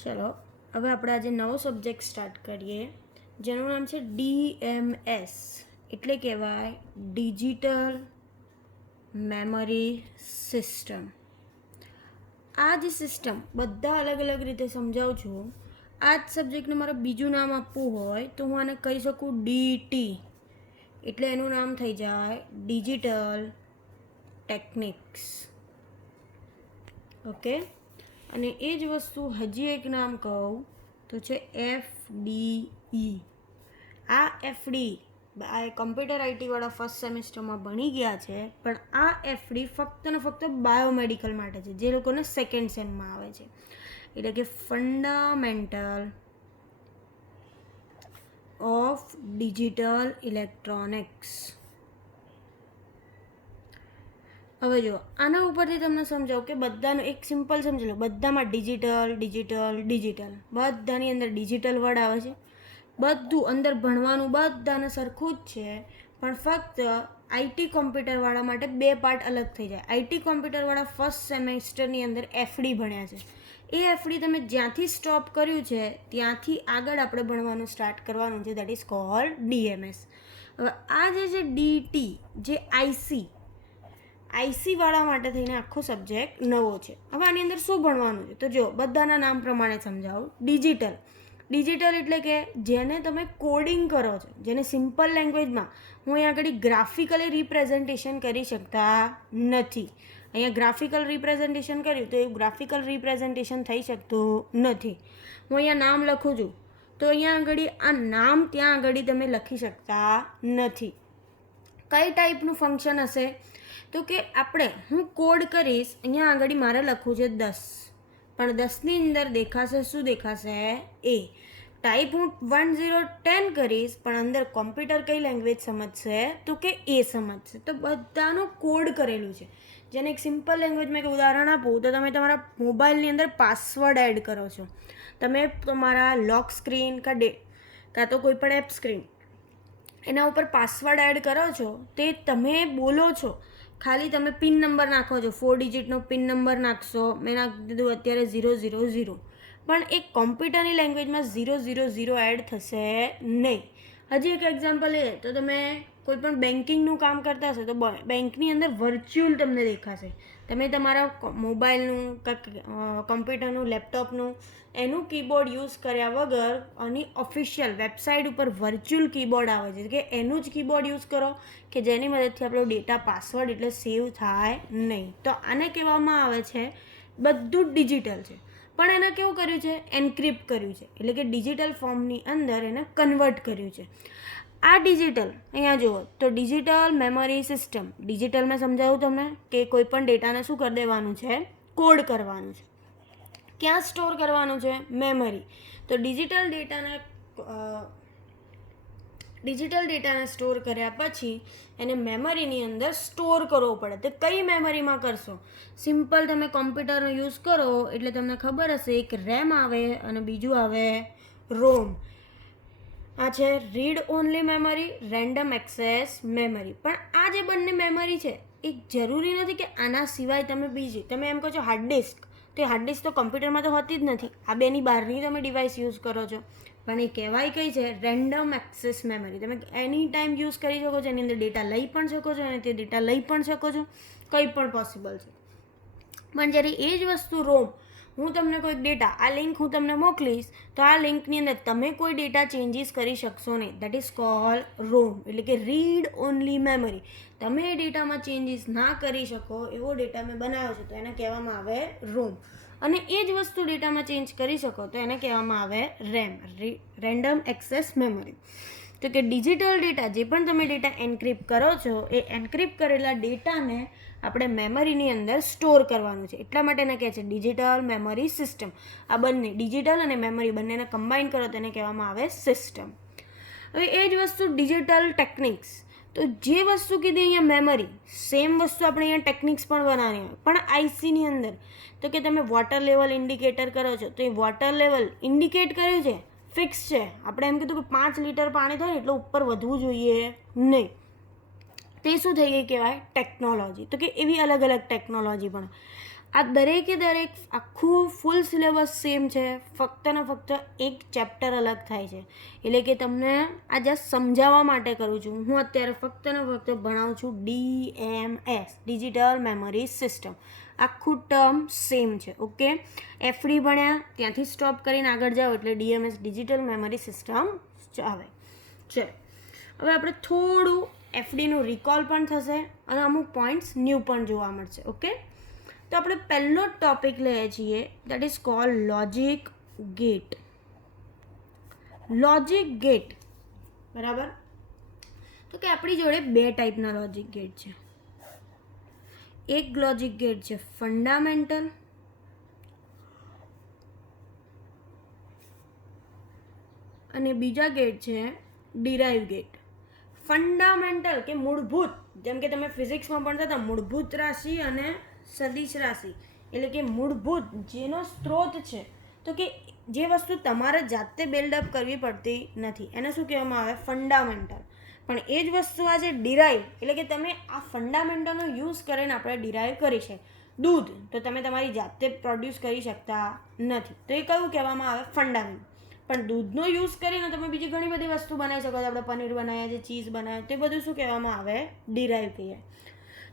ચલો હવે આપણે આજે નવો સબ્જેક્ટ સ્ટાર્ટ કરીએ જેનું નામ છે DMS એટલે કહેવાય ડિજિટલ મેમરી સિસ્ટમ. આ જે સિસ્ટમ બધા અલગ અલગ રીતે સમજાવું છું. આ જ સબ્જેક્ટને મારે બીજું નામ આપવું હોય તો હું આને કહી શકું DT એટલે એનું નામ થઈ જાય ડિજિટલ ટેકનિક્સ. ઓકે, અને એ જ વસ્તુ હજી એક નામ કહું તો છે FDE. આ FD આ કમ્પ્યુટર આઈટીવાળા ફર્સ્ટ સેમિસ્ટરમાં ભણી ગયા છે, પણ આ FD ફક્ત ને ફક્ત બાયોમેડિકલ માટે છે, જે લોકોને સેકન્ડ સેમમાં આવે છે, એટલે કે ફંડામેન્ટલ ઓફ ડિજિટલ ઇલેક્ટ્રોનિક્સ. હવે જો આના ઉપરથી તમને સમજાવું કે બધાનું એક સિમ્પલ સમજી લો, બધામાં ડિજિટલ ડિજિટલ ડિજિટલ, બધાની અંદર ડિજિટલ વર્ડ આવે છે, બધું અંદર ભણવાનું બધાને સરખું જ છે, પણ ફક્ત આઈટી કોમ્પ્યુટરવાળા માટે બે પાર્ટ અલગ થઈ જાય. આઈટી કોમ્પ્યુટરવાળા ફર્સ્ટ સેમેસ્ટરની અંદર FD ભણ્યા છે, એ FD તમે જ્યાંથી સ્ટોપ કર્યું છે ત્યાંથી આગળ આપણે ભણવાનું સ્ટાર્ટ કરવાનું છે, દેટ ઇઝ કોલ્ડ DMS. હવે આ જે છે DT જે આઈસીવાળા માટે થઈને આખો સબ્જેક્ટ નવો છે. હવે આની અંદર શું ભણવાનું છે તો જો બધાના નામ પ્રમાણે સમજાવું. ડિજિટલ એટલે કે જેને તમે કોડિંગ કરો છો, જેને સિમ્પલ લેંગ્વેજમાં હું અહીંયા આગળ ગ્રાફિકલી રિપ્રેઝન્ટેશન કરી શકતા નથી. અહીંયા ગ્રાફિકલ રિપ્રેઝન્ટેશન કર્યું તો એવું ગ્રાફિકલ રિપ્રેઝન્ટેશન થઈ શકતું નથી. હું અહીંયા નામ લખું છું તો અહીંયા આગળ આ નામ ત્યાં આગળ તમે લખી શકતા નથી. કઈ ટાઈપનું ફંક્શન હશે તો કે હું કોડ કરીશ, અહીંયા આગળ મારે લખવું છે 10, પણ 10ની અંદર દેખાશે શું દેખાશે એ. ટાઈપ હું 1010 કરીશ, પણ અંદર કોમ્પ્યુટર કઈ લેંગ્વેજ સમજશે તો કે એ સમજશે. તો બધાનું કોડ કરેલું છે. જેને એક સિમ્પલ લેંગ્વેજમાં એક ઉદાહરણ આપું તો તમે તમારા મોબાઈલની અંદર પાસવર્ડ એડ કરો છો, તમે તમારા લોક સ્ક્રીન કાં તો કોઈ પણ એપ સ્ક્રીન એના ઉપર પાસવર્ડ એડ કરો છો, તે તમે બોલો છો, ખાલી તમે પિન નંબર નાખો છો, 4 ડિજિટનો પિન નંબર નાખશો, મેં નાખી દીધું અત્યારે 000, પણ એક કોમ્પ્યુટરની લેંગ્વેજમાં 000 એડ થશે નહીં. હજી એક એક્ઝામ્પલ લે તો તમે કોઈ પણ બેન્કિંગનું કામ કરતા હશો તો બેંકની અંદર વર્ચ્યુઅલ તમને દેખાશે. તમે તમારા મોબાઈલનું કોમ્પ્યુટરનું લેપટોપનું એનું કીબોર્ડ યુઝ કર્યા વગર આની ઓફિશિયલ વેબસાઇટ ઉપર વર્ચ્યુઅલ કીબોર્ડ આવે છે કે એનું જ કીબોર્ડ યુઝ કરો કે જેની મદદથી આપણો ડેટા પાસવર્ડ એટલે સેવ થાય નહીં. તો આને કહેવામાં આવે છે બધું જ ડિજિટલ છે, પણ એને કેવું કર્યું છે એન્ક્રિપ્ટ કર્યું છે, એટલે કે ડિજિટલ ફોર્મની અંદર એને કન્વર્ટ કર્યું છે. આ ડિજિટલ અહીંયા જુઓ તો ડિજિટલ મેમરી સિસ્ટમ. ડિજિટલ મેં સમજાવ્યું તમને કે કોઈ પણ ડેટાને શું કરી દેવાનું છે, કોડ કરવાનું છે. ક્યાં સ્ટોર કરવાનું છે, મેમરી. તો ડિજિટલ ડેટાને સ્ટોર કર્યા પછી એને મેમરીની અંદર સ્ટોર કરવો પડે. તો કઈ મેમરીમાં કરશો? સિમ્પલ તમે કોમ્પ્યુટરનો યુઝ કરો એટલે તમને ખબર હશે એક રેમ આવે અને બીજું આવે રોમ. આ છે read only memory, random access memory. પણ આ જે બંને મેમરી છે એ જરૂરી નથી કે આના સિવાય તમે એમ કહો છો હાર્ડ ડિસ્ક, તો એ હાર્ડ ડિસ્ક તો કોમ્પ્યુટરમાં તો હોતી જ નથી. આ બેની બહારની તમે ડિવાઇસ યુઝ કરો છો, પણ એ કહેવાય કઈ છે રેન્ડમ એક્સેસ મેમરી. તમે એની ટાઈમ યુઝ કરી શકો છો, એની અંદર ડેટા લઈ પણ શકો છો અને તે ડેટા લઈ પણ શકો છો, કંઈ પણ પોસિબલ છે. પણ જ્યારે એ જ વસ્તુ રોમ, હું તમને કોઈક ડેટા આ લિંક હું તમને મોકલીશ તો આ લિંકની અંદર તમે કોઈ ડેટા ચેન્જીસ કરી શકશો નહીં, દેટ ઇઝ કોલ રોમ, એટલે કે રીડ ઓનલી મેમરી. તમે એ ડેટામાં ચેન્જીસ ના કરી શકો એવો ડેટા મેં બનાવ્યો છે તો એને કહેવામાં આવે રોમ. અને એ જ વસ્તુ ડેટામાં ચેન્જ કરી શકો તો એને કહેવામાં આવે રેમ, રેન્ડમ એક્સેસ મેમરી. તો કે ડિજિટલ ડેટા જે પણ તમે ડેટા એન્ક્રિપ્ટ કરો છો એ એન્ક્રિપ્ટ કરેલા ડેટાને આપણે મેમરીની અંદર સ્ટોર કરવાનું છે, એટલા માટે એને કહે છે ડિજિટલ મેમરી સિસ્ટમ. આ બંને ડિજિટલ અને મેમરી બંનેને કમ્બાઈન કરો તેને કહેવામાં આવે સિસ્ટમ. હવે એ જ વસ્તુ ડિજિટલ ટેકનિક્સ. તો જે વસ્તુ કીધી અહીંયા મેમરી, સેમ વસ્તુ આપણે અહીંયા ટેકનિક્સ પણ બનાવવાની હોય, પણ આઈસીની અંદર તો કે તમે વોટર લેવલ ઇન્ડિકેટર કરો છો તો એ વોટર લેવલ ઇન્ડિકેટ કર્યું છે, ફિક્સ છે. આપણે એમ કીધું કે 5 લિટર પાણી થાય એટલે ઉપર વધવું જોઈએ નહીં. તે શું થઈ ગઈ કહેવાય ટેકનોલોજી. તો કે એવી અલગ અલગ ટેકનોલોજી પણ આ દરેકે દરેક આખું ફૂલ સિલેબસ સેમ છે, ફક્ત ને ફક્ત એક ચેપ્ટર અલગ થાય છે. એટલે કે તમને આ જસ્ટ સમજાવવા માટે કરું છું. હું અત્યારે ફક્ત ને ફક્ત ભણાવું છું DMS, ડિજિટલ મેમરી સિસ્ટમ. આખું ટર્મ સેમ છે. ઓકે, FD ભણ્યા ત્યાંથી સ્ટોપ કરીને આગળ જાઓ એટલે DMS, ડિજિટલ મેમરી સિસ્ટમ આવે. ચલો, હવે આપણે થોડું FDનું રિકોલ પણ થશે અને અમુક પોઈન્ટ્સ ન્યૂ પણ જોવા મળશે. ઓકે, તો આપણે પહેલો ટોપિક લઈએ છીએ, that is called logic gate. Logic gate, બરાબર. તો કે આપણી જોડે બે ટાઈપના લોજિક ગેટ છે. એક લોજિક ગેટ છે ફંડામેન્ટલ અને બીજા ગેટ છે ડિરાઇવ ગેટ. ફંડામેન્ટલ કે મૂળભૂત, જેમ કે તમે ફિઝિક્સમાં ભણતા હતા મૂળભૂત રાશિ અને સદિશ રાશિ, એટલે કે મૂળભૂત જેનો સ્ત્રોત છે, તો કે જે વસ્તુ તમારે જાતે બિલ્ડઅપ કરવી પડતી નથી, એને શું કહેવામાં આવે? ફંડામેન્ટલ. પણ એ જ વસ્તુ આજે ડિરાઇવ, એટલે કે તમે આ ફંડામેન્ટલનો યુઝ કરીને આપણે ડિરાઇવ કરી છે. દૂધ તો તમે તમારી જાતે પ્રોડ્યુસ કરી શકતા નથી, તો એ કયું કહેવામાં આવે? ફંડામેન્ટલ. પણ દૂધનો યુઝ કરીને તમે બીજી ઘણી બધી વસ્તુ બનાવી શકો છો. આપણે પનીર બનાવ્યા છે, ચીઝ બનાવ્યા, તે બધું શું કહેવામાં આવે? ડિરાઇવ કહીએ.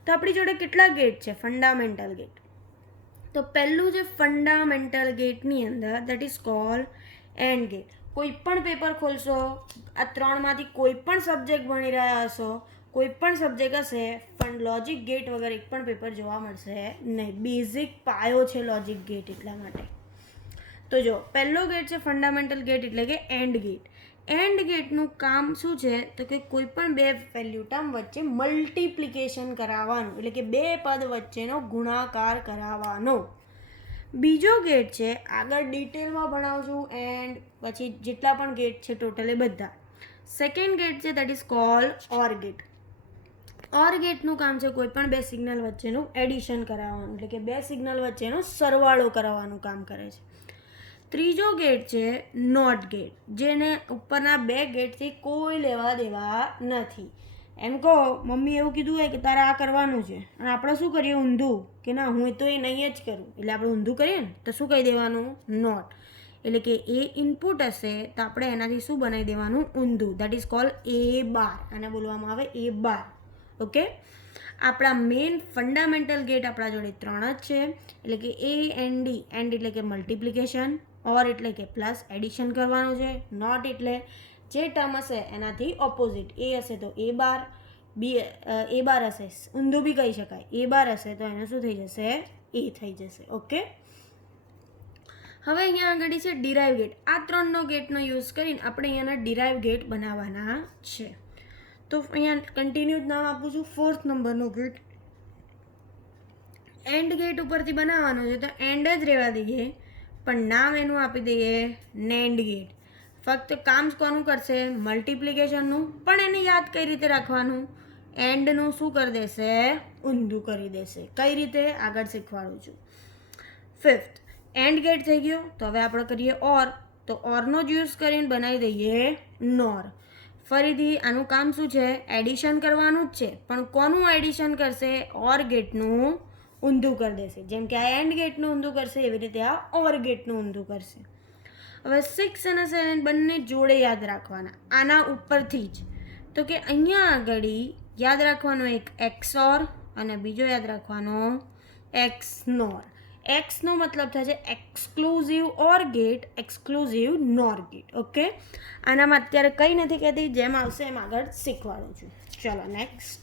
તો આપણી જોડે કેટલા ગેટ છે? Fundamental gate. તો પહેલું જે ફંડામેન્ટલ ગેટની અંદર that is called and gate. કોઈ પણ પેપર ખોલશો, આ ત્રણમાંથી કોઈ પણ સબ્જેક્ટ ભણી રહ્યા હશો, કોઈ પણ સબ્જેક્ટ હશે, પણ લોજિક ગેટ વગર એક પણ પેપર જોવા મળશે નહીં. બેઝિક પાયો છે લોજિક ગેટ, એટલા માટે. તો જો પહેલો ગેટ છે ફંડામેન્ટલ ગેટ, એટલે કે એન્ડ ગેટ. એન્ડ ગેટનું કામ શું છે? તો કે કોઈ પણ બે વેલ્યુ ટર્મ વચ્ચે મલ્ટિપ્લિકેશન કરાવવાનું, એટલે કે બે પદ વચ્ચેનો ગુણાકાર કરાવવાનો. બીજો ગેટ છે, આગળ ડિટેલમાં ભણાવશું, એન્ડ પછી જેટલા પણ ગેટ છે ટોટલી બધા. સેકન્ડ ગેટ છે that is called OR gate. OR ગેટનું કામ છે કોઈ પણ બે સિગ્નલ વચ્ચેનું એડિશન કરાવવાનું, એટલે કે બે સિગ્નલ વચ્ચેનો સરવાળો કરાવવાનું કામ કરે છે. ત્રીજો ગેટ છે નોટ ગેટ, જેને ઉપરના બે ગેટથી કોઈ લેવા દેવા નથી. એમ કહો મમ્મી એવું કીધું હોય કે તારે આ કરવાનું છે અને આપણે શું કરીએ? ઊંધું, કે ના હું તો એ નહીં જ કરું, એટલે આપણે ઊંધું કરીએ ને તો શું કહી દેવાનું? નોટ. એટલે કે એ ઇનપુટ હશે તો આપણે એનાથી શું બનાવી દેવાનું? ઊંધું. દેટ ઇઝ કોલ્ડ A બાર. આને બોલવામાં આવે A બાર. ઓકે, આપણા મેઇન ફંડામેન્ટલ ગેટ આપણા જોડે ત્રણ જ છે, એટલે કે A એન્ડ D. એન્ડ એટલે કે મલ્ટિપ્લિકેશન, ઓર એટલે કે પ્લસ એડિશન કરવાનું છે, નોટ એટલે જે ટર્મ હશે એનાથી ઓપોઝિટ. એ હશે તો A બાર, A બાર હશે ઊંધું બી કહી શકાય, A બાર હશે તો એને શું થઈ જશે? A થઈ જશે. ઓકે, હવે અહીંયા આગળ છે ડિરાઇવ ગેટ. આ ત્રણનો ગેટનો યુઝ કરીને આપણે અહીંયાના ડિરાઇવ ગેટ બનાવવાના છે. તો અહીંયા કન્ટિન્યુ નામ આપું છું. ફોર્થ નંબરનો ગેટ એન્ડ ગેટ ઉપરથી બનાવવાનો છે, તો એન્ડ જ રહેવા દઈએ, પણ નામ એનું આપી દઈએ નેન્ડ ગેટ. ફક્ત કામ કોનું કરશે? મલ્ટિપ્લિકેશનનું, પણ એને યાદ કઈ રીતે રાખવાનું? એન્ડનું શું કરી દેશે? ઊંધું કરી દેશે. કઈ રીતે? આગળ શીખવાડું છું. ફિફ્થ એન્ડ ગેટ થઈ ગયો. તો હવે આપણે કરીએ ઓર. તો ઓરનો જ યુઝ કરીને બનાવી દઈએ નોર. ફરીથી આનું કામ શું છે? એડિશન કરવાનું જ છે, પણ કોનું એડિશન કરશે? ઓર ગેટનું ઊંધું કરી દેશે. જેમ કે આ એન્ડ ગેટનું ઊંધું કરશે, એવી રીતે આ ઓર ગેટનું ઊંધું કરશે. હવે 6 અને 7 બંને જોડે યાદ રાખવાના, આના ઉપરથી જ. તો કે અહીંયા આગળ યાદ રાખવાનો એક XOR અને બીજો યાદ રાખવાનો XNOR. એક્સનો મતલબ થાય છે exclusive or get, exclusive નોર gate. Okay, આનામાં અત્યારે કંઈ નથી કહેતી, જેમ આવશે એમ આગળ શીખવાડું છું. ચલો નેક્સ્ટ.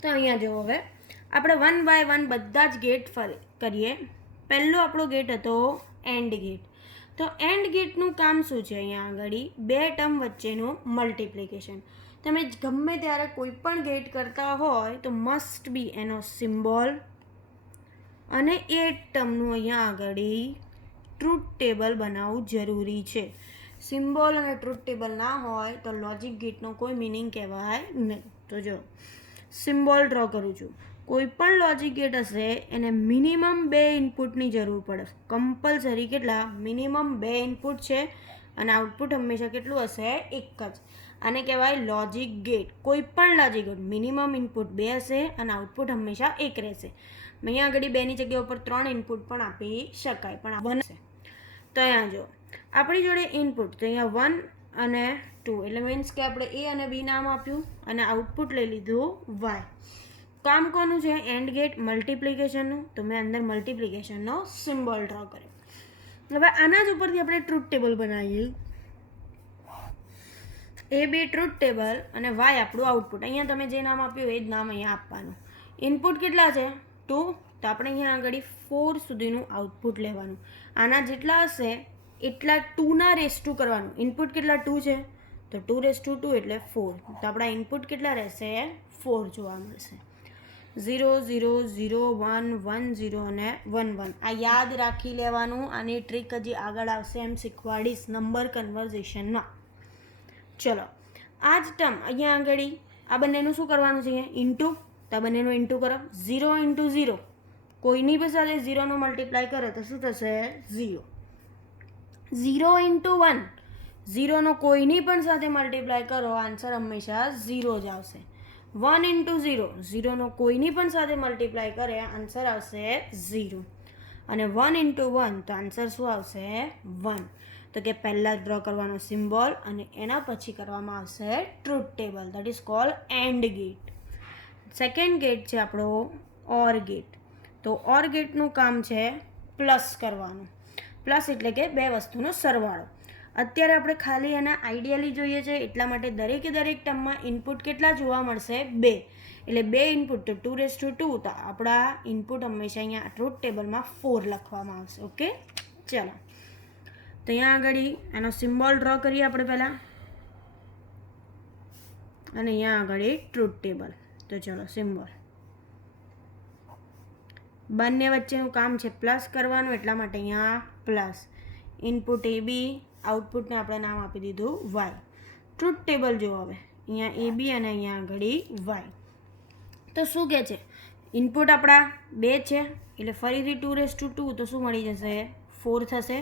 તો અહીંયા જુઓ, હવે આપણે 1 બાય 1 બધા જ ગેટ કરીએ. પહેલો આપણો ગેટ હતો એન્ડ ગેટ. તો એન્ડ ગેટનું કામ શું છે? અહીંયા આગળ બે ટર્મ વચ્ચેનું મલ્ટિપ્લિકેશન. તમે ગમે ત્યારે કોઈ પણ ગેટ કરતા હોય તો મસ્ટ બી એનો સિમ્બોલ અને એ ટર્મનું અહીંયા આગળ ટ્રુથ ટેબલ બનાવવું જરૂરી છે. સિમ્બોલ અને ટ્રુથ ટેબલ ના હોય તો લોજિક ગેટનો કોઈ મિનિંગ કહેવાય નહીં. તો જો સિમ્બોલ ડ્રો કરું છું. કોઈ પણ લોજિક ગેટ હશે એને મિનિમમ 2 ઇનપુટની જરૂર પડે. કમ્પલસરી કેટલા? મિનિમમ 2 ઇનપુટ છે અને આઉટપુટ હંમેશા કેટલું હશે? એક જ. આને કહેવાય લોજિક ગેટ. કોઈ પણ લોજિક ગેટ મિનિમમ ઇનપુટ 2 હશે અને આઉટપુટ હંમેશા 1 રહેશે. અહીંયા આગળ 2ની જગ્યા ઉપર 3 ઇનપુટ પણ આપી શકાય, પણ 1 છે. તો અહીંયા જો આપણી જોડે ઇનપુટ તો અહીંયા 1 અને 2 એટલે મીન્સ કે આપણે એ અને બી નામ આપ્યું અને આઉટપુટ લઈ લીધું વાય. કામ કોનું છે? એન્ડ ગેટ મલ્ટિપ્લિકેશનનું. તો મેં અંદર મલ્ટિપ્લિકેશનનો સિમ્બોલ ડ્રો કર્યો. હવે આના જ ઉપરથી આપણે ટ્રુથ ટેબલ બનાવીએ. એ બી ટ્રુથ ટેબલ અને વાય આપણું આઉટપુટ. અહીંયા તમે જે નામ આપ્યું એ જ નામ અહીંયા આપવાનું. ઇનપુટ કેટલા છે? 2. તો આપણે અહીંયા આગળ 4 સુધીનું આઉટપુટ લેવાનું. આના જેટલા હશે એટલા 2ના રેસ ટુ કરવાનું. ઇનપુટ કેટલા? 2 છે તો 2 રેસ ટુ 2 એટલે 4. તો આપણા ઇનપુટ કેટલા રહેશે? 4 જોવા મળશે. 0 0 0 1 1 0 અને 1 1. આ યાદ રાખી લેવાનું. આની ટ્રીક હજી આગળ આવશે એમ શીખવાડીશ નંબર કન્વર્ઝેશનમાં. ચલો આ જ ટર્મ અહીંયા આગળ આ બંનેનું શું કરવાનું છે? ઇન્ટુ. તો આ બંનેનું ઇન્ટુ કરો. 0 ઇન્ટુ 0 કોઈની પણ સાથે 0નો મલ્ટીપ્લાય કરે તો શું થશે? 0. 0 ઇન્ટુ 1 0નો કોઈની પણ સાથે મલ્ટીપ્લાય કરો, આન્સર હંમેશા 0 જ આવશે. 1 ઇન્ટુ 0 0નો કોઈની પણ સાથે મલ્ટીપ્લાય કરે, આન્સર આવશે 0. અને 1 ઇન્ટુ 1 તો આન્સર શું આવશે? 1. તો કે પહેલાં ડ્રો કરવાનો સિમ્બોલ અને એના પછી કરવામાં આવશે truth table. That is called and gate. Second gate છે આપણો ઓર ગેટ. તો ઓર ગેટનું કામ છે પ્લસ કરવાનું. પ્લસ એટલે કે બે વસ્તુનો સરવાળો. અત્યારે આપણે ખાલી એના આઈડિયલી જોઈએ છે એટલા માટે દરેક ટર્મમાં ઇનપુટ કેટલા જોવા મળશે? 2. એટલે 2 ઇનપુટ તો 2 રેસ ટુ 2. તો આપણા ઇનપુટ હંમેશા અહીંયા ટ્રુથ ટેબલમાં 4 લખવામાં આવશે. ઓકે, ચલો તો અહીંયા આગળ એનો સિમ્બોલ ડ્રો કરીએ આપણે પહેલાં અને અહીંયા આગળ ટ્રુથ ટેબલ. તો ચલો સિમ્બોલ. બંને વચ્ચેનું કામ છે પ્લસ કરવાનું એટલા માટે અહીંયા પ્લસ. ઇનપુટ એ બી, આઉટપુટને આપણે નામ આપી દીધું વાય. ટ્રુથ ટેબલ જો હવે અહીંયા એ બી અને અહીંયા આગળ વાય. તો શું કહે છે? ઇનપુટ આપણા 2 છે એટલે ફરીથી 2 રેસ ટુ 2 તો શું મળી જશે? 4 થશે.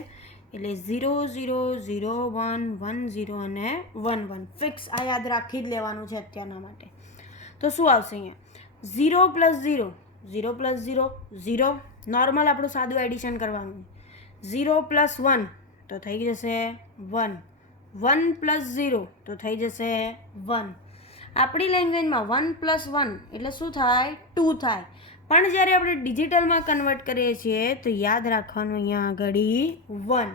એટલે 0 0 0 1 1 0 અને 1 1 ફિક્સ. આ યાદ રાખી જ લેવાનું છે અત્યારના માટે. તો શું આવશે અહીંયા? 0 પ્લસ 0 0 પ્લસ 0 0. નોર્મલ આપણું સાદું એડિશન કરવાનું. 0 પ્લસ 1 તો થઈ જશે 1. 1 પ્લસ 0 તો થઈ જશે 1. આપણી લેંગ્વેજમાં 1 પ્લસ 1 એટલે શું થાય? 2 થાય. પણ જ્યારે આપણે ડિજિટલમાં કન્વર્ટ કરીએ છીએ તો યાદ રાખવાનું અહીંયા આગળ 1.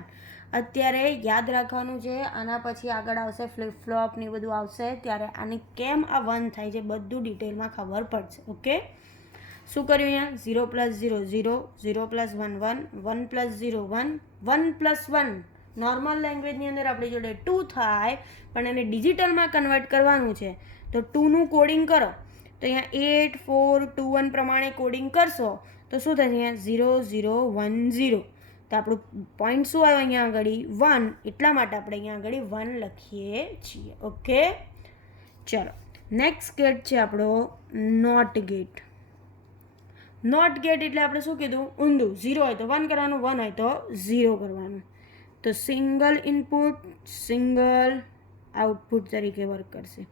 અત્યારે યાદ રાખવાનું છે. આના પછી આગળ આવશે ફ્લિપ ફ્લોપ ને બધું આવશે ત્યારે આને કેમ આ 1 થાય છે બધું ડિટેલમાં ખબર પડશે. ઓકે, શું કર્યું અહીંયા? 0 plus 0 0 0 plus 1 1 1 plus 0 1 1 plus 1. Normal લેંગ્વેજની અંદર આપણી જોડે 2 થાય પણ એને ડિજિટલમાં કન્વર્ટ કરવાનું છે તો 2નું કોડિંગ કરો. તો અહીંયા 8 4 2 1 પ્રમાણે કોડિંગ કરશો તો શું થશે? અહીંયા 0 0 1 0. તો આપણું પોઈન્ટ શું આવ્યો અહીંયા આગળ? 1. એટલા માટે આપણે અહીંયા આગળ 1 લખીએ છીએ. ઓકે, ચલો નેક્સ્ટ ગેટ છે આપણો નોટ ગેટ. નોટ ગેટ એટલે આપણે શું કીધું? ઊંધું. 0 હોય તો 1 કરવાનું, 1 હોય તો 0 કરવાનું. તો સિંગલ ઇનપુટ સિંગલ આઉટપુટ તરીકે વર્ક કરશે.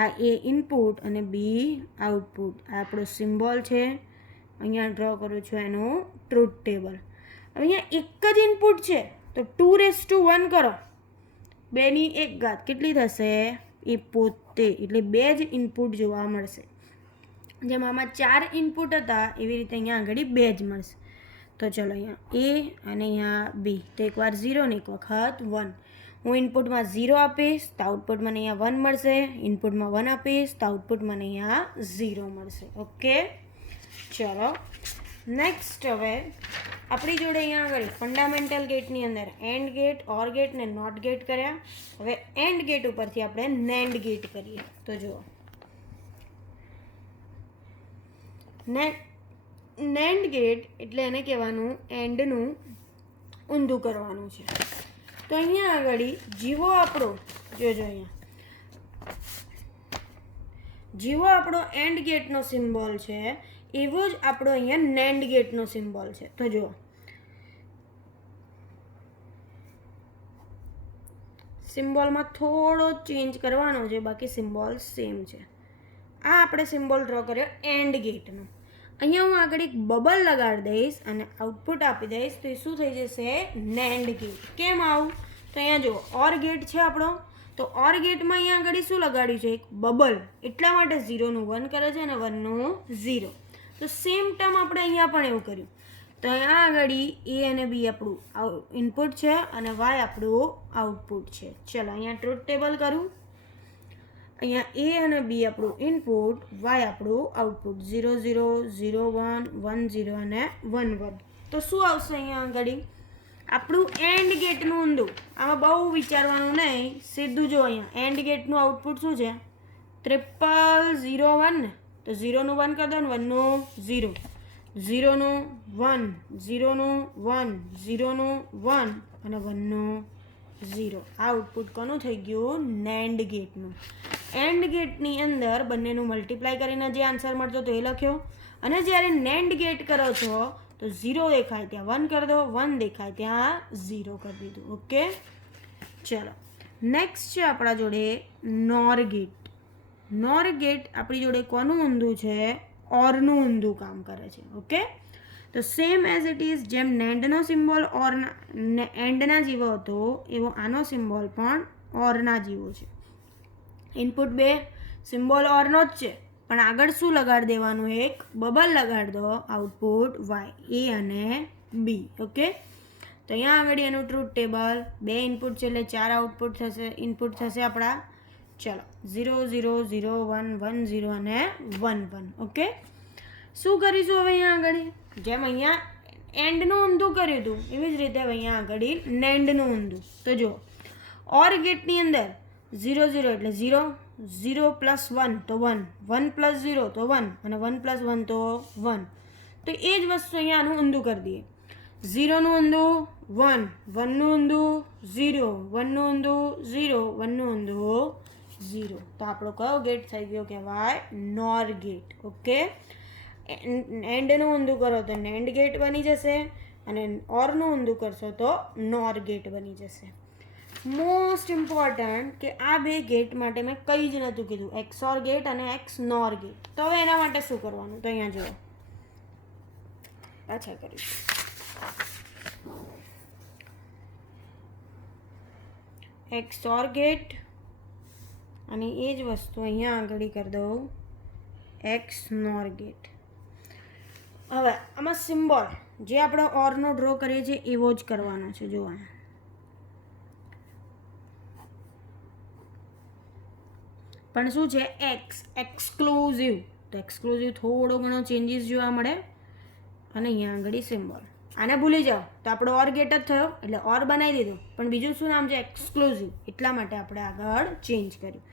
આ એ ઇનપુટ અને બી આઉટપુટ. આ આપણો સિમ્બોલ છે. અહીંયા ડ્રો કરું છું એનું ટ્રુથ ટેબલ. હવે અહીંયા એક જ ઇનપુટ છે તો 2 રેસ ટુ 1 કરો. 2ની 1 ઘાત કેટલી થશે? એ પોતે. એટલે 2 જ ઇનપુટ જોવા મળશે. જેમ આમાં 4 ઇનપુટ હતા એવી રીતે અહીંયા આગળ 2 જ મળશે. તો ચલો અહીંયા એ અને અહીંયા બી. તો એકવાર 0 ને એક વખત 1. હું ઇનપુટમાં 0 આપીશ તો આઉટપુટ મને અહીંયા 1 મળશે. ઇનપુટમાં 1 આપીશ તો આઉટપુટ મને અહીંયા 0 મળશે. ઓકે, ચલો નેક્સ્ટ હવે આપણી જોડે અહીંયા આગળ ફંડામેન્ટલ ગેટની અંદર એન્ડ ગેટ, ઓર ગેટ ને નોટ ગેટ કર્યા. હવે એન્ડ ગેટ ઉપરથી આપણે નેન્ડ ગેટ કરીએ. તો જુઓ નેન્ડ ગેટ એટલે એને કહેવાનું એન્ડનું ઊંધું કરવાનું છે. તો અહીંયા આગળ જીવો આપણો જોજો અહીંયા જીવો આપણો એન્ડ ગેટનો સિમ્બોલ છે એવો જ આપણો અહીંયા નેન્ડ ગેટનો સિમ્બોલ છે. તો જુઓ સિમ્બોલમાં થોડો ચેન્જ કરવાનો છે, બાકી સિમ્બોલ સેમ છે. આ આપણે સિમ્બોલ ડ્રો કર્યો એન્ડ ગેટનો. અહીંયા હું આગળ એક બબલ લગાડી દઈશ અને આઉટપુટ આપી દઈશ, તો એ શું થઈ જશે? NAND gate. કેમ આવું? તો અહીંયા જુઓ ઓર ગેટ છે આપણો, તો ઓર ગેટમાં અહીંયા આગળ શું લગાડ્યું છે? એક બબલ. એટલા માટે 0 નું 1 કરે છે અને 1 નું 0. તો સેમ ટર્મ આપણે અહીંયા પણ એવું કર્યું. તો અહીંયા આગળ એ અને બી આપણું ઇનપુટ છે અને વાય આપણું આઉટપુટ છે. ચલો અહીંયા ટ્રુથ ટેબલ કરું. અહીંયા એ અને બી આપણું ઇનપુટ, વાય આપણું આઉટપુટ. 0 0 0 1 1 0 અને 1 1. તો શું આવશે અહીંયા આગળ? આપણું એન્ડ ગેટનું ઊંધું. આમાં બહુ વિચારવાનું નહીં, સીધું જો અહીંયા એન્ડ ગેટનું આઉટપુટ શું છે? 0001 ને, તો 0 નું 1 કરી દો ને 1 નું 0, 0 નું 1, 0 નું 1, 0 નું 1 અને 1 નું 0. આ આઉટપુટ કોનું થઈ ગયું? નેન્ડ ગેટનું. એન્ડ ગેટની અંદર બંનેનું મલ્ટીપ્લાય કરીને જે આન્સર મળતો તો એ લખ્યો, અને જ્યારે નેન્ડ ગેટ કરો છો તો 0 દેખાય ત્યાં 1 કરી દો, 1 દેખાય ત્યાં 0 કરી દીધું. ઓકે, ચલો નેક્સ્ટ છે આપણા જોડે નોર ગેટ. નોર ગેટ આપણી જોડે કોનું ઊંધું છે? ઓરનું ઊંધું કામ કરે છે. ઓકે, તો સેમ એઝ ઇટ ઇઝ જેમ નેન્ડનો સિમ્બોલ એન્ડના જેવો હતો એવો આનો સિમ્બોલ પણ ઓરના જેવો છે. ઇનપુટ બે સિમ્બોલ ઓરનો જ છે, પણ આગળ શું લગાડી દેવાનું? એક બબલ લગાડી દો, આઉટપુટ વાય, એ અને બી. ઓકે, તો અહીંયા આગળ એનું ટ્રુથ ટેબલ, 2 ઇનપુટ છે એટલે 4 આઉટપુટ થશે, ઇનપુટ થશે આપણા. ચલો 0 0 0 1 1 0 અને 1 1. ઓકે, શું કરીશું હવે અહીંયા આગળ? જેમ અહીંયા એન્ડનું ઊંધું કર્યું હતું એવી જ રીતે હવે અહીંયા આગળ નેન્ડનું ઊંધું. તો જો ઓર ગેટની અંદર 0 0 એટલે 0, 0 પ્લસ 1 તો 1, 1 પ્લસ 0 તો 1 અને 1 પ્લસ 1 તો 1. તો એ જ વસ્તુ અહીંયા આનું ઊંધું કરી દઈએ. 0 નું ઊંધું 1, 1 નું ઊંધું 0, 1 નું ઊંધું 0, 1 નું ઊંધું 0. તો આપણો કયો ગેટ થઈ ગયો કહેવાય? નોર ગેટ. ઓકે, એન્ડનું ઊંધું કરો તો નેન્ડ ગેટ બની જશે અને ઓરનું ઊંધું કરશો તો નોર ગેટ બની જશે. મોસ્ટ ઇમ્પોર્ટન્ટ કે આ બે ગેટ માટે મેં કંઈ જ નહોતું કીધું, XOR ગેટ અને XNOR ગેટ. તો હવે એના માટે શું કરવાનું? તો અહીંયા જુઓ, પાછા કરીશું. XOR ગેટ અને એ જ વસ્તુ અહીંયા આગળ કરી દઉં XNOR ગેટ. હવે આમાં સિમ્બોલ જે આપણે ઓરનો ડ્રો કરીએ છીએ એવો જ કરવાનો છે. જુઓ, પણ શું છે? એક્સક્લુઝિવ. તો એક્સક્લુઝિવ થોડો ઘણો ચેન્જીસ જોવા મળે. અને અહીંયા આગળ સિમ્બોલ, આને ભૂલી જાઓ તો આપણો ઓર ગેટ જ થયો એટલે ઓર બનાવી દીધો, પણ બીજું શું નામ છે? એક્સક્લુઝિવ. એટલા માટે આપણે આગળ ચેન્જ કર્યું.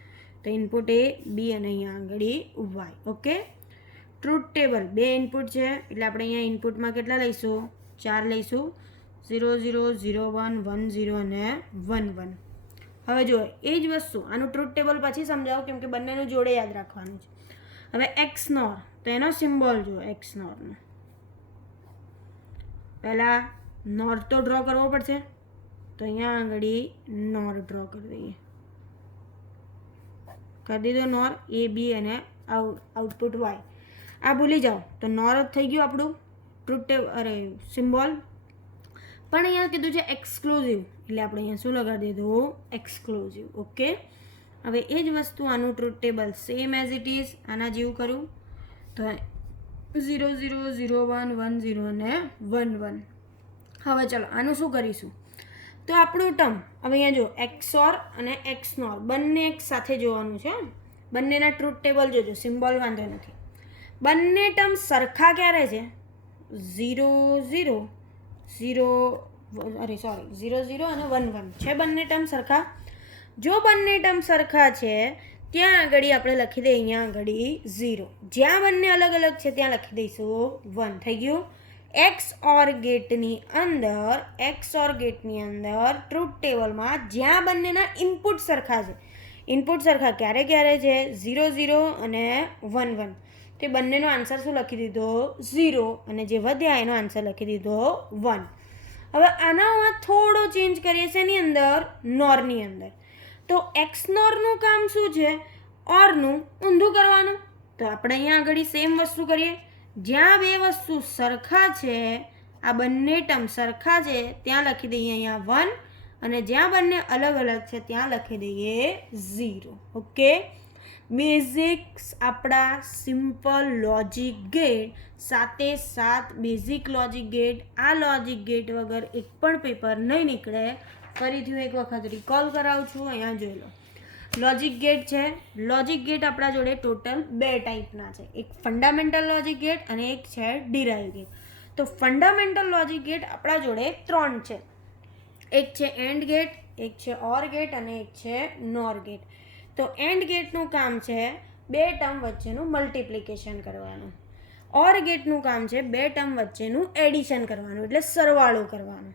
તો ઇનપુટ એ બી અને અહીંયા આગળ Y. Okay, truth table 2 input છે એટલે આપણે અહીંયા ઇનપુટમાં કેટલા લઈશું? 4 લઈશું. 0 0 0 1 1 0 અને 1 1. હવે જુઓ એ જ વસ્તુ આનું ટ્રુથ ટેબલ પછી સમજાવો, કેમ કે બંનેનું જોડે યાદ રાખવાનું છે. હવે XNOR, તો એનો સિમ્બોલ જુઓ XNORનો. પહેલાં નોર તો ડ્રો કરવો પડશે, તો અહીંયા આગળ નોર ડ્રો કરી દઈએ. કરી દીધો નોર, એ બી અને આઉટપુટ વાય. આ ભૂલી જાઓ તો નોર જ થઈ ગયું આપણું ટ્રુથ ટેબલ, અરે સિમ્બોલ. પણ અહીંયા કીધું છે એક્સક્લુઝિવ એટલે આપણે અહીંયા શું લગાડી દીધું? એક્સક્લુઝિવ. ઓકે, હવે એ જ વસ્તુ આનું truth table same as it is આના જેવું કર્યું. તો 0 0 0 1 1 0 અને 1 1. હવે ચલો આનું શું કરીશું? તો આપણું ટર્મ હવે અહીંયા જો XOR અને XNOR બંને એક સાથે જોવાનું છે. બંનેના ટ્રુથ ટેબલ જોજો, સિમ્બોલ વાંધો નથી. બંને ટર્મ સરખા ક્યારે છે? 0 0 0 અરે સોરી 0 0 અને 1 1 છે બંને ટર્મ સરખા. જો બંને ટર્મ સરખા છે ત્યાં આગળ આપણે લખી દઈએ અહીંયા આગળ 0. જ્યાં બંને અલગ અલગ છે ત્યાં લખી દઈશું 1. થઈ ગયું. XOR ગેટની અંદર ટ્રુથ ટેબલમાં જ્યાં બંનેના ઇનપુટ સરખા છે, ઇનપુટ સરખા ક્યારે ક્યારે છે? 0 0 અને 1 1. તે બંનેનો આન્સર શું લખી દીધો? 0. અને જે વધ્યા એનો આન્સર લખી દીધો 1. હવે આનામાં થોડો ચેન્જ કરીએ છીએ એની અંદર, નોરની અંદર. તો એક્સનોરનું કામ શું છે? ઓરનું ઊંધું કરવાનું. તો આપણે અહીંયા આગળ સેમ વસ્તુ કરીએ. જ્યાં બે વસ્તુ સરખા છે, આ બંને ટર્મ સરખા છે, ત્યાં લખી દઈએ અહીંયા 1, અને જ્યાં બંને અલગ અલગ છે ત્યાં લખી દઈએ 0. ઓકે, બેઝિક્સ આપણા સિમ્પલ લોજિક ગેટ, સાતે સાત બેઝિક લોજિક ગેટ. આ લોજિક ગેટ વગર એક પણ પેપર નહીં નીકળે. ફરીથી હું એક વખત રિકોલ કરાવું છું. અહીંયા જોઈ લો, લોજિક ગેટ છે. લોજિક ગેટ આપણા જોડે ટોટલ 2 ટાઈપના છે, એક ફંડામેન્ટલ લોજિક ગેટ અને એક છે ડિરાઇવ ગેટ. તો ફંડામેન્ટલ લોજિક ગેટ આપણા જોડે 3 છે. એક છે એન્ડ ગેટ, એક છે ઓર ગેટ અને એક છે નોર ગેટ. તો એન્ડ ગેટનું કામ છે 2 ટર્મ વચ્ચેનું મલ્ટિપ્લિકેશન કરવાનું. ઓર ગેટનું કામ છે 2 ટર્મ વચ્ચેનું એડિશન કરવાનું, એટલે સરવાળો કરવાનો.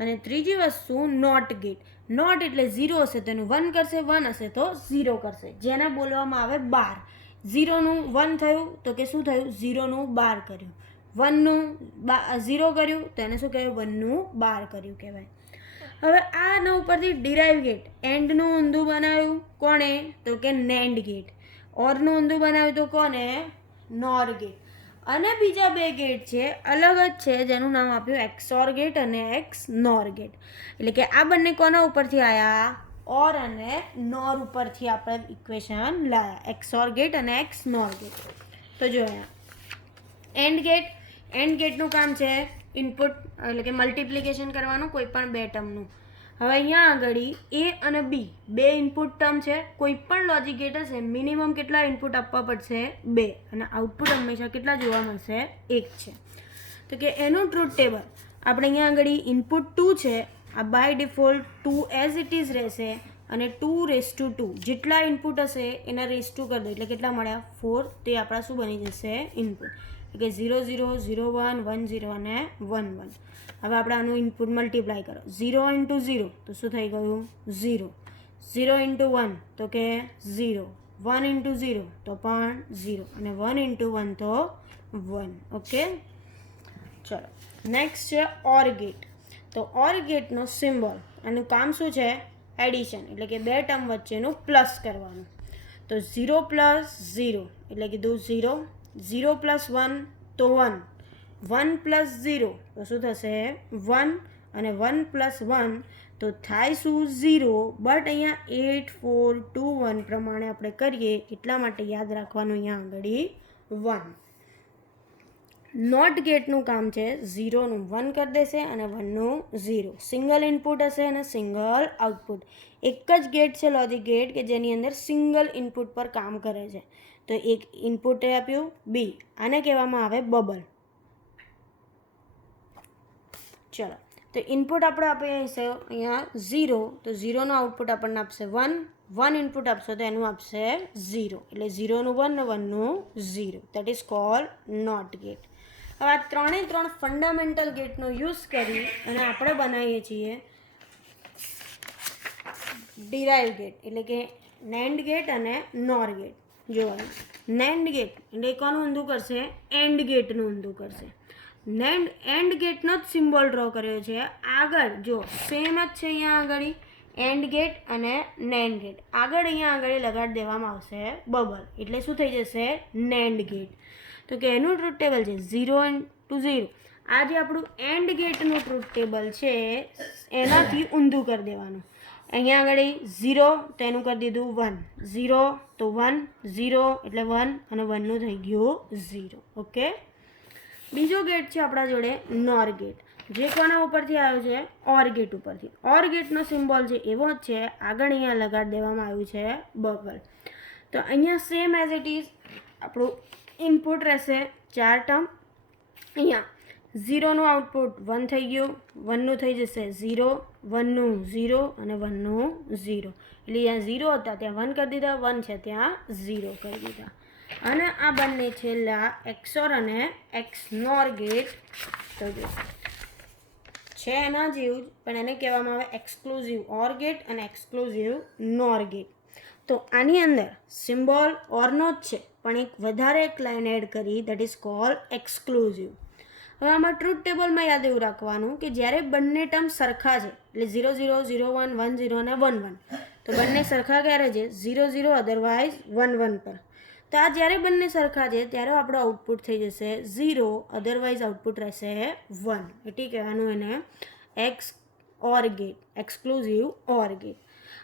અને ત્રીજી વસ્તુ નોટ ગેટ. નોટ એટલે 0 હશે તો એનું 1 કરશે, 1 હશે તો 0 કરશે, જેને બોલવામાં આવે બાર. 0નું 1 થયું તો કે શું થયું? 0નું બાર કર્યું. 1નું 0 કર્યું તો એને શું કહેવાય? 1નું બાર કર્યું કહેવાય. હવે આના ઉપરથી ડિરાઇવ ગેટ, એન્ડનું ઊંધું બનાવ્યું કોણે? તો કે નેન્ડ ગેટ. ઓરનું ઊંધું બનાવ્યું તો કોને? નોર ગેટ. અને બીજા 2 ગેટ છે, અલગ જ છે, જેનું નામ આપ્યું એક્સઓર ગેટ અને એક્સ નોર ગેટ. એટલે કે આ બંને કોના ઉપરથી આવ્યા? ઓર અને નોર ઉપરથી આપણે ઇક્વેશન લાવ્યા, એક્સઓર ગેટ અને એક્સ નોર ગેટ. તો જો અહીંયા એન્ડ ગેટ. એન્ડ ગેટનું કામ છે ઇનપુટ એટલે કે મલ્ટિપ્લિકેશન કરવાનું કોઈ પણ 2 ટર્મનું. હવે અહીંયા આગળ એ અને બી 2 ઇનપુટ ટર્મ છે. કોઈ પણ લોજિક ગેટ હશે મિનિમમ કેટલા ઇનપુટ આપવા પડશે? 2, અને આઉટપુટ હંમેશા કેટલા જોવા મળશે? 1 છે. તો કે એનું ટ્રુથ ટેબલ આપણે અહીંયા આગળ ઇનપુટ 2 છે, આ by default 2 as it is રહેશે, અને 2 જેટલા ઇનપુટ હશે એના રેસ ટુ કરી દો એટલે કેટલા મળ્યા? 4. તે આપણા શું બની જશે? ઇનપુટ. એટલે 0 0 0 1 1 0 અને 1 1. હવે આપણે આનું ઇનપુટ મલ્ટીપ્લાય કરો. 0 × 0 તો શું થઈ ગયું? 0. 0 × 1 તો કે 0. 1 × 0 તો પણ 0, અને 1 × 1 તો 1. ઓકે, ચલો નેક્સ્ટ છે ઓર ગેટ. તો ઓર ગેટનો સિમ્બોલ, આનું કામ શું છે? એડિશન, એટલે કે 2 ટર્મ વચ્ચેનું પ્લસ કરવાનું. તો 0 + 0 એટલે કીધું 0, 0 + 1 તો 1, 1 + 0 તો શું થશે? 1, અને 1 + 1 તો થાય શું? 0. બટ અહીંયા 8 4 2 1 પ્રમાણે આપણે કરીએ એટલા માટે યાદ રાખવાનું અહીંયા આગળ 1. નોટ ગેટનું કામ છે 0નું 1 કરી દેશે અને 1નું 0. સિંગલ ઇનપુટ હશે અને સિંગલ આઉટપુટ. એક જ ગેટ છે લોજિક ગેટ કે જેની અંદર સિંગલ ઇનપુટ પર કામ કરે છે. તો એક ઇનપુટ આપ્યું બી, આને કહેવામાં આવે બબલ. ચલો, તો ઇનપુટ આપણે આપીએ અહીંયા 0, તો 0નું આઉટપુટ આપણને આપશે 1. 1 ઇનપુટ આપશો તો એનું આપશે 0. એટલે 0નું 1 ને 1નું 0. That is called not gate. હવે આ 3 ફંડામેન્ટલ ગેટનો યુઝ કરી અને આપણે બનાવીએ છીએ ડિરાઇવ ગેટ, એટલે કે નેન્ડ ગેટ અને નોર ગેટ. જોવાનું, નેન્ડ ગેટ એટલે કોનું ઊંધું કરશે? એન્ડ ગેટનું ઊંધું કરશે. એન્ડ ગેટનો જ સિમ્બોલ ડ્રો કર્યો છે. આગળ જો સેમ જ છે, અહીંયા આગળ એન્ડ ગેટ અને નેન્ડ ગેટ. આગળ અહીંયા આગળ લગાડી દેવામાં આવશે બબલ, એટલે શું થઈ જશે? NAND gate. તો કે એનું ટ્રુથ ટેબલ છે 0 × 0. આ જે આપણું એન્ડ ગેટનું ટ્રુથ ટેબલ છે એનાથી ઊંધું કરી દેવાનું. અહીંયા આગળ 0 તો એનું કરી દીધું 1, 0 તો 1, 0 એટલે 1 અને 1નું થઈ ગયું 0. ઓકે, બીજો ગેટ છે આપણા જોડે નોર ગેટ, જે કોના ઉપરથી આવ્યો છે? ઓર ગેટ ઉપરથી. ઓર ગેટનો સિમ્બોલ છે એવો જ છે, આગળ અહીંયા લગાડી દેવામાં આવ્યું છે બબલ. તો અહીંયા સેમ એઝ ઇટ ઇઝ આપણું ઇનપુટ રહેશે 4 ટર્મ. અહીંયા 0નું આઉટપુટ 1 થઈ ગયું, 1નું થઈ જશે 0, 1નું 0 અને 1નું 0. એટલે અહીંયા 0 હતા ત્યાં 1 કરી દીધા, 1 છે ત્યાં 0 કરી દીધા. અને આ બંને છેલ્લા એક્સઓર અને એક્સ નોર ગેટ. તો જો છે એના જેવું જ, પણ એને કહેવામાં આવે એક્સક્લુઝિવ ઓર ગેટ અને એક્સક્લુઝિવ નોર ગેટ. તો આની અંદર સિમ્બોલ ઓરનો જ છે, પણ એક વધારે એક લાઇન એડ કરી, દેટ ઇઝ કોલ્ડ એક્સક્લુઝિવ. હવે આમાં ટ્રુથ ટેબલમાં યાદ એવું રાખવાનું કે જ્યારે બંને ટર્મ સરખા છે, એટલે 0 0 0 1 1 0 અને 1 1, તો બંને સરખા ક્યારે છે? 0 0 અધરવાઇઝ 1 1 પર. તો આ જ્યારે બંને સરખા છે ત્યારે આપણો આઉટપુટ થઈ જશે 0, અધરવાઇઝ આઉટપુટ રહેશે 1. એટલે કહેવાનું એને x or get, exclusive or get.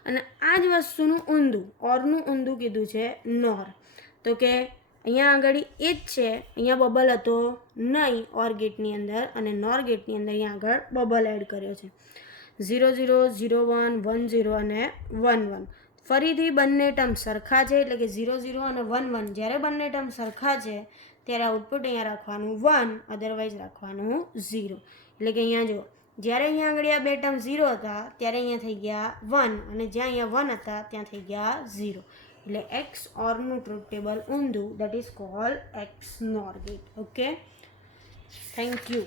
અને આ જ વસ્તુનું ઊંધું, ઓરનું ઊંધું કીધું છે નોર. તો કે અહીંયા આગળ એ જ છે, અહીંયા બબલ હતો નહીં ઓર ગેટની અંદર, અને નોર ગેટની અંદર અહીંયા આગળ બબલ એડ કર્યો છે. 0 0 0 1 1 0 અને 1 1. ફરીથી બંને ટર્મ સરખા છે, એટલે કે 0 0 અને 1 1. જ્યારે બંને ટર્મ સરખા છે ત્યારે આઉટપુટ અહીંયા રાખવાનું 1, અધરવાઇઝ રાખવાનું 0. એટલે કે અહીંયા જો, જ્યારે અહીંયા આગળ આ બે ટર્મ 0 હતા ત્યારે અહીંયા થઈ ગયા 1, અને જ્યાં અહીંયા 1 હતા ત્યાં થઈ ગયા 0. એટલે એક્સ ઓરનું ટ્રુથ ટેબલ ઊંધું, that is called XNOR gate. Okay, thank you.